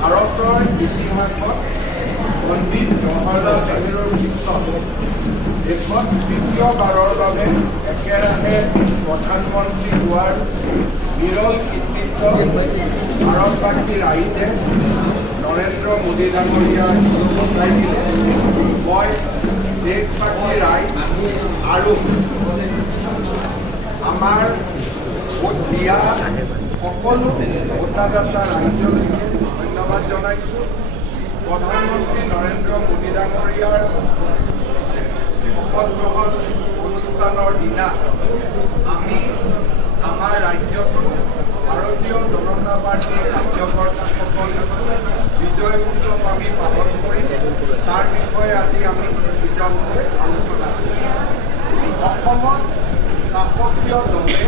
ভাৰতৰ ইতিহাসত পণ্ডিত জৱাহৰলাল নেহৰুৰ পিছত দেশত তৃতীয়বাৰৰ বাবে একেৰাহে প্ৰধানমন্ত্ৰী হোৱাৰ বিৰল কৃতিত্ব ভাৰতবাসী ৰাইজে নৰেন্দ্ৰ মোদী ডাঙৰীয়াক উঠাই দিলে। মই দেশবাসী ৰাইজ আৰু আমাৰ ভোট দিয়া সকলো ভোটাদাতা ৰাইজলৈকে ধন্যবাদ জনাইছোঁ। প্ৰধানমন্ত্ৰী নৰেন্দ্ৰ মোদী ডাঙৰীয়াৰ শপত গ্ৰহণ অনুষ্ঠানৰ দিনা আমি আমাৰ ৰাজ্যতো ভাৰতীয় জনতা পাৰ্টীৰ কাৰ্যকৰ্তাসকল বিজয় উৎসৱ আমি পালন কৰিম। তাৰ বিষয়ে আজি আমি বিতংকৈ আলোচনা কৰিম। অসমত শাসকীয় দলে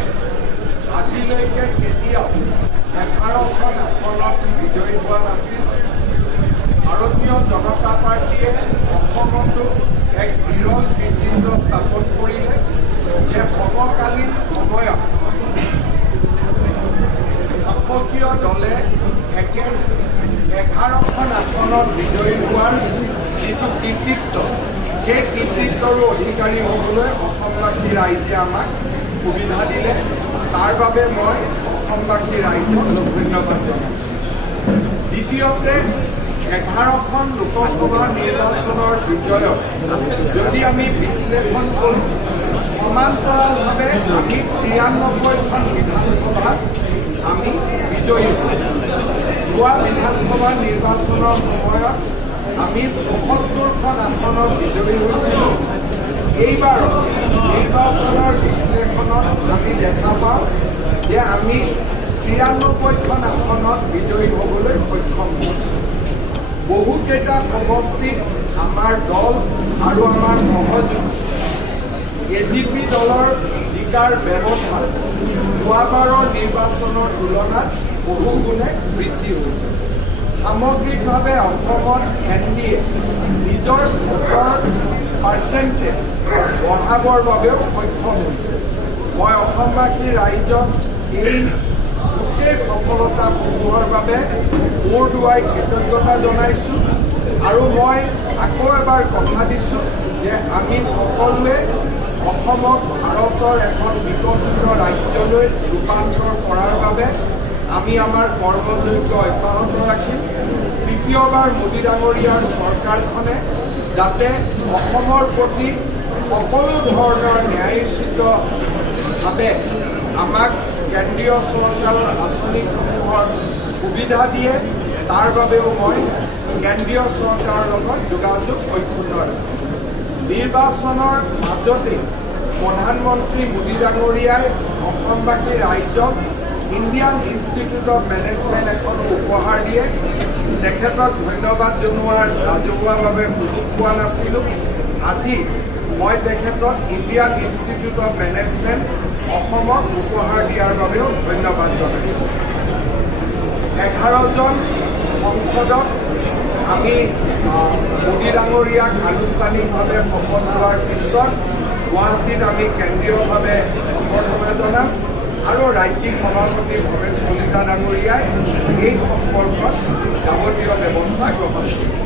আজিলৈকে কেতিয়াও 11খন আসনত বিজয়ী হোৱা নাছিল। ভাৰতীয় জনতা পাৰ্টীয়ে অসমতো এক বিৰল কৃতিত্ব স্থাপন কৰিলে যে সমকালীন সময়ত শাসকীয় দলে 11খন আসনত বিজয়ী হোৱাৰ যিটো কৃতিত্ব, সেই কৃতিত্বৰো অধিকাৰী হ'বলৈ অসমবাসী ৰাইজে আমাক সুবিধা দিলে। তাৰ বাবে মই অসমবাসী ৰাইজক ধন্যবাদ জনাইছোঁ। দ্বিতীয়তে 11খন লোকসভা নিৰ্বাচনৰ বিজয়ক যদি আমি বিশ্লেষণ কৰোঁ, সমান্তৰালভাৱে আমি 93খন বিধানসভাত আমি বিজয়ী হৈছোঁ। যোৱা বিধানসভা নিৰ্বাচনৰ সময়ত আমি 74খন আসনত বিজয়ী হৈছিলোঁ। এইবাৰৰ নিৰ্বাচনৰ বিশ্লেষণত আমি দেখা পাওঁ যে আমি 93খন আসনত বিজয়ী হ'বলৈ সক্ষম হৈছোঁ। বহুকেইটা সমষ্টিত আমাৰ দল আৰু আমাৰ সহযোগী AGP দলৰ জিকাৰ ব্যৱস্থা যোৱাবাৰৰ নিৰ্বাচনৰ তুলনাত বহুগুণে বৃদ্ধি হৈছে। সামগ্ৰিকভাৱে অসমত NDA নিজৰ ভোটৰ পাৰ্চেণ্টেজ বঢ়াবৰ বাবেও সক্ষম হৈছে। মই অসমবাসী ৰাইজক এই গোটেই সফলতাসমূহৰ বাবে মোৰ দুৱাই কৃতজ্ঞতা জনাইছোঁ আৰু মই আকৌ এবাৰ কথা দিছোঁ যে আমি সকলোৱে অসমক ভাৰতৰ এখন বিকশিত ৰাজ্যলৈ ৰূপান্তৰ কৰাৰ বাবে আমি আমাৰ কৰ্মযোগ্য অব্যাহত ৰাখিম। তৃতীয়বাৰ মোদী ডাঙৰীয়াৰ চৰকাৰখনে যাতে অসমৰ প্ৰতি সকলো ধৰণৰ ন্যায়োচিতভাৱে আমাক কেন্দ্ৰীয় চৰকাৰৰ আঁচনিসমূহৰ সুবিধা দিয়ে, তাৰ বাবেও মই কেন্দ্ৰীয় চৰকাৰৰ লগত যোগাযোগ অক্ষুণ্ণ ৰাখিম। নিৰ্বাচনৰ মাজতে প্ৰধানমন্ত্ৰী মোদী ডাঙৰীয়াই অসমবাসী ৰাইজক ইণ্ডিয়ান ইনষ্টিটিউট অফ মেনেজমেণ্ট এখন উপহাৰ দিয়ে। তেখেতক ধন্যবাদ জনোৱাৰ ৰাজহুৱাভাৱে সুযোগ পোৱা নাছিলোঁ। আজি মই তেখেতক ইণ্ডিয়ান ইনষ্টিটিউট অফ মেনেজমেণ্ট অসমক উপহাৰ দিয়াৰ বাবেও ধন্যবাদ জনাইছোঁ। 11জন সংসদক আমি মোদী ডাঙৰীয়াক আনুষ্ঠানিকভাৱে শপত লোৱাৰ পিছত গুৱাহাটীত আমি কেন্দ্ৰীয়ভাৱে সম্বৰ্ধনা জনাম আৰু ৰাজ্যিক সভাপতি ভৱেশ কলিতা ডাঙৰীয়াই এই সম্পৰ্কত যাৱতীয় ব্যৱস্থা গ্ৰহণ কৰিব।